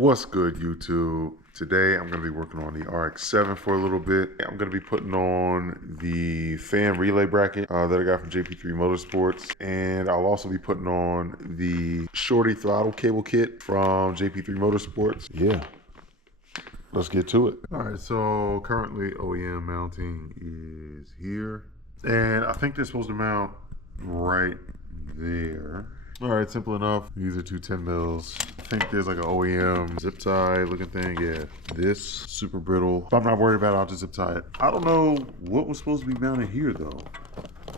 What's good, YouTube? Today I'm going to be working on the RX7 for a little bit. I'm going to be putting on the fan relay bracket that I got from JP3 Motorsports, and I'll also be putting on the shorty throttle cable kit from JP3 Motorsports. Yeah, let's get to it. All right, so currently OEM mounting is here, and I think they're supposed to mount right there. All right, simple enough. These are two 10 mils. I think there's like an OEM zip tie looking thing. Yeah, this super brittle. If I'm not worried about it, I'll just zip tie it. I don't know what was supposed to be mounted here though.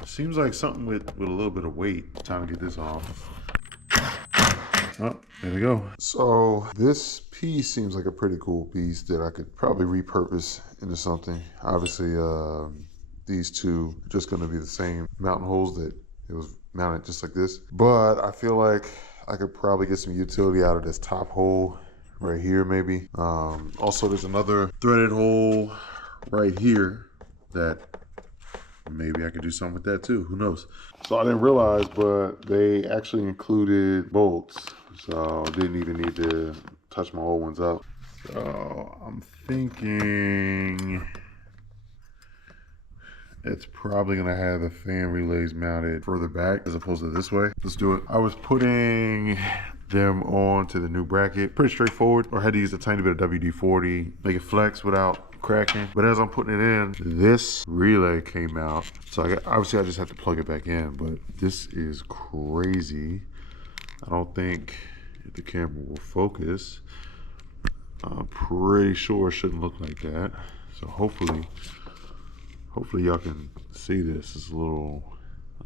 It seems like something with a little bit of weight. Time to get this off. Oh, there we go. So this piece seems like a pretty cool piece that I could probably repurpose into something. Obviously, these two are just gonna be the same mounting holes that it was mounted just like this. But I feel like I could probably get some utility out of this top hole right here maybe. Also, there's another threaded hole right here that maybe I could do something with that too, who knows. So I didn't realize, but they actually included bolts. So I didn't even need to touch my old ones up. So I'm thinking it's probably gonna have the fan relays mounted further back as opposed to this way. Let's do it. I was putting them on to the new bracket. Pretty straightforward. I had to use a tiny bit of WD-40, make it flex without cracking. But as I'm putting it in, this relay came out. So obviously I just have to plug it back in, but this is crazy. I don't think the camera will focus. I'm pretty sure it shouldn't look like that. So hopefully y'all can see this. It's a little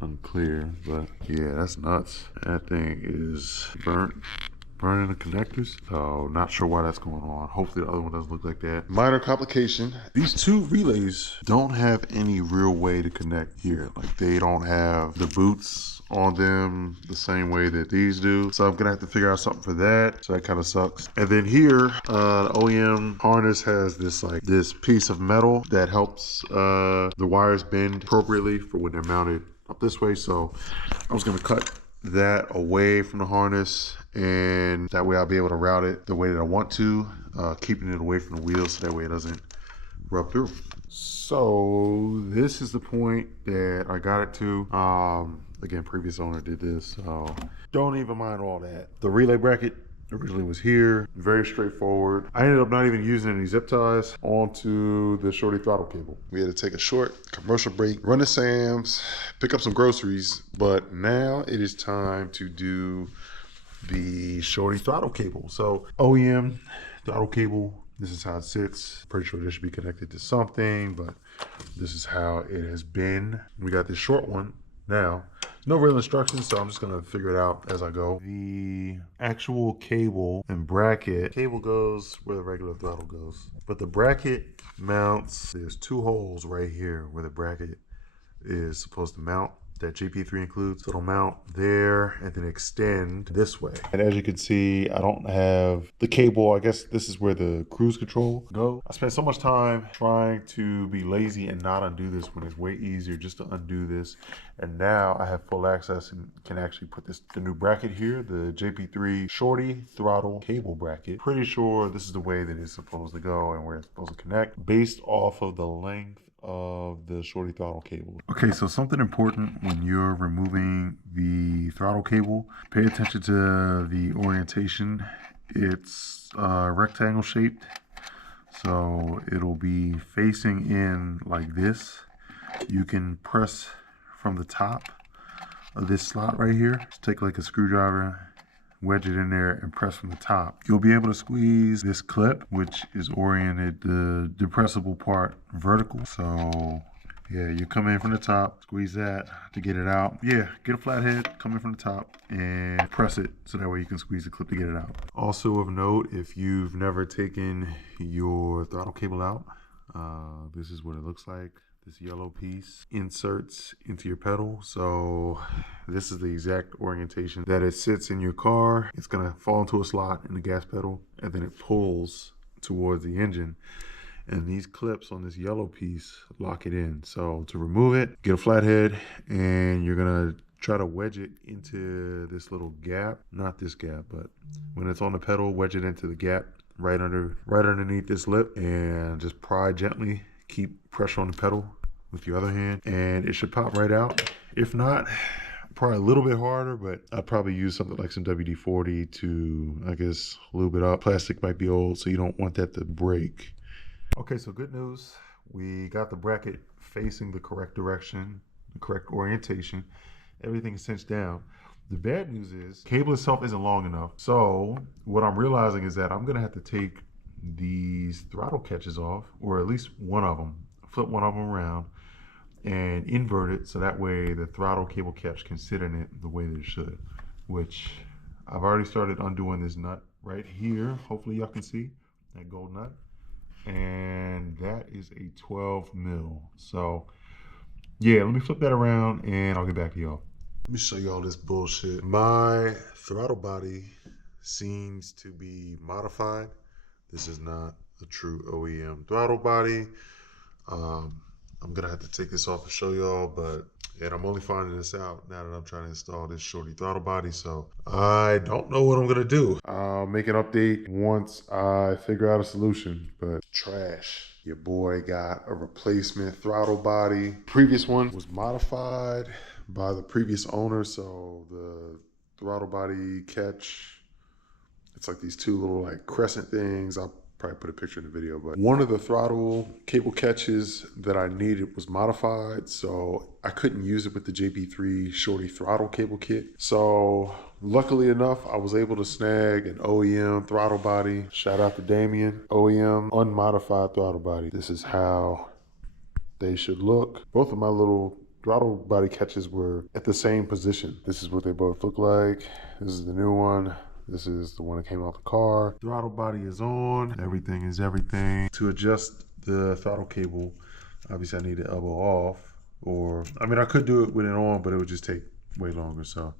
unclear, but yeah, that's nuts. That thing is burning the connectors. So not sure why that's going on. Hopefully the other one doesn't look like that. Minor complication. These two relays don't have any real way to connect here. Like they don't have the boots on them the same way that these do. So I'm gonna have to figure out something for that. So that kind of sucks. And then here, the OEM harness has this piece of metal that helps the wires bend appropriately for when they're mounted up this way. So I was gonna cut that away from the harness, and that way I'll be able to route it the way that I want to, keeping it away from the wheels so that way it doesn't rub through. So this is the point that I got it to. Again, previous owner did this, so don't even mind all that. The relay bracket originally was here, very straightforward. I ended up not even using any zip ties onto the shorty throttle cable. We had to take a short commercial break, run to Sam's, pick up some groceries, but now it is time to do the shorty throttle cable. So OEM throttle cable, this is how it sits. Pretty sure this should be connected to something, but this is how it has been. We got this short one now. No real instructions, so I'm just gonna figure it out as I go. The actual cable and bracket, cable goes where the regular throttle goes, but the bracket mounts, there's two holes right here where the bracket is supposed to mount, that JP3 includes. So it'll mount there and then extend this way. And as you can see, I don't have the cable. I guess this is where the cruise control go. I spent so much time trying to be lazy and not undo this when it's way easier just to undo this. And now I have full access and can actually put the new bracket here, the JP3 shorty throttle cable bracket. Pretty sure this is the way that it's supposed to go and where it's supposed to connect based off of the length of the shorty throttle cable. Okay, so something important when you're removing the throttle cable, pay attention to the orientation. It's rectangle shaped, so it'll be facing in like this. You can press from the top of this slot right here. Just take like a screwdriver, wedge it in there and press from the top. You'll be able to squeeze this clip, which is oriented the depressible part vertical. So yeah, you come in from the top, squeeze that to get it out. Yeah, get a flathead, come in from the top and press it so that way you can squeeze the clip to get it out. Also of note, if you've never taken your throttle cable out, this is what it looks like. This yellow piece inserts into your pedal. So this is the exact orientation that it sits in your car. It's gonna fall into a slot in the gas pedal and then it pulls towards the engine. And these clips on this yellow piece lock it in. So to remove it, get a flathead and you're gonna try to wedge it into this little gap, not this gap, but when it's on the pedal, wedge it into the gap right underneath this lip, and just pry gently. Keep pressure on the pedal with your other hand, and it should pop right out. If not, probably a little bit harder, but I'd probably use something like some WD-40 to, I guess, lube it up. Plastic might be old, so you don't want that to break. Okay, so good news. We got the bracket facing the correct direction, the correct orientation. Everything is cinched down. The bad news is the cable itself isn't long enough. So what I'm realizing is that I'm gonna have to take these throttle catches off, or at least one of them, flip one of them around and invert it so that way the throttle cable catch can sit in it the way that it should, which I've already started undoing this nut right here. Hopefully y'all can see that gold nut. And that is a 12 mil. So yeah, let me flip that around and I'll get back to y'all. Let me show y'all this bullshit. My throttle body seems to be modified. This is not a true OEM throttle body. I'm gonna have to take this off and show y'all, and I'm only finding this out now that I'm trying to install this shorty throttle body, so I don't know what I'm gonna do. I'll make an update once I figure out a solution, but trash. Your boy got a replacement throttle body. Previous one was modified by the previous owner, so the throttle body catch, it's like these two little like crescent things. I'll probably put a picture in the video, but one of the throttle cable catches that I needed was modified, so I couldn't use it with the JP3 shorty throttle cable kit. So luckily enough, I was able to snag an OEM throttle body. Shout out to Damien. OEM unmodified throttle body. This is how they should look. Both of my little throttle body catches were at the same position. This is what they both look like. This is the new one. This is the one that came out the car. Throttle body is on. Everything is everything. To adjust the throttle cable, obviously I need the elbow off. Or, I mean, I could do it with it on, but it would just take way longer. So,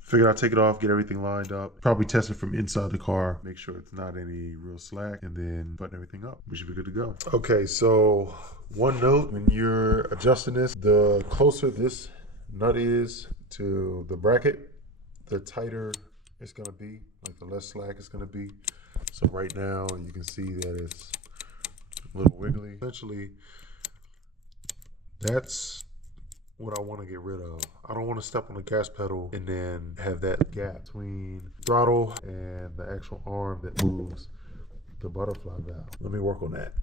figured I'd take it off, get everything lined up. Probably test it from inside the car. Make sure it's not any real slack. And then button everything up. We should be good to go. Okay, so one note. When you're adjusting this, the closer this nut is to the bracket, the tighter it's gonna be, like the less slack it's gonna be. So right now you can see that it's a little wiggly. Essentially, that's what I want to get rid of. I don't want to step on the gas pedal and then have that gap between throttle and the actual arm that moves the butterfly valve. Let me work on that.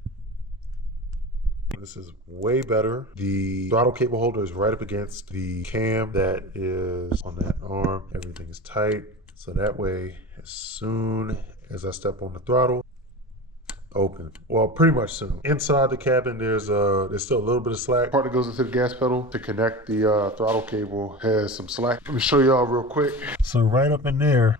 This is way better. The throttle cable holder is right up against the cam that is on that arm. Everything is tight. So that way, as soon as I step on the throttle, open. Well, pretty much soon. Inside the cabin, there's still a little bit of slack. Part that goes into the gas pedal to connect the throttle cable has some slack. Let me show y'all real quick. So right up in there,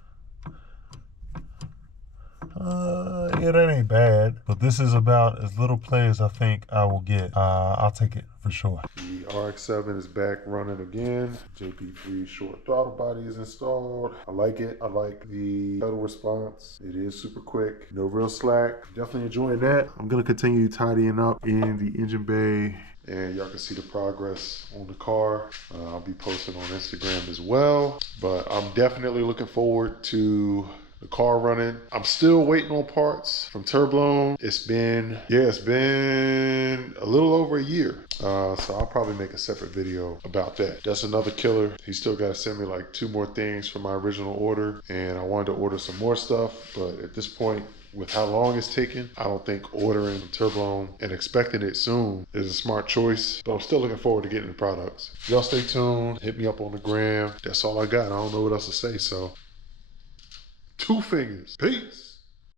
yeah, that ain't bad. But this is about as little play as I think I will get. I'll take it for sure. The RX7 is back running again. JP3 short throttle body is installed. I like it. I like the pedal response. It is super quick. No real slack. Definitely enjoying that. I'm gonna continue tidying up in the engine bay, and y'all can see the progress on the car. I'll be posting on Instagram as well. But I'm definitely looking forward to the car running. I'm still waiting on parts from Turblone. It's been a little over a year. So I'll probably make a separate video about that. That's another killer. He still got to send me like 2 more things from my original order. And I wanted to order some more stuff. But at this point, with how long it's taken, I don't think ordering Turblone and expecting it soon is a smart choice. But I'm still looking forward to getting the products. Y'all stay tuned. Hit me up on the gram. That's all I got. I don't know what else to say. So 2 fingers. Peace.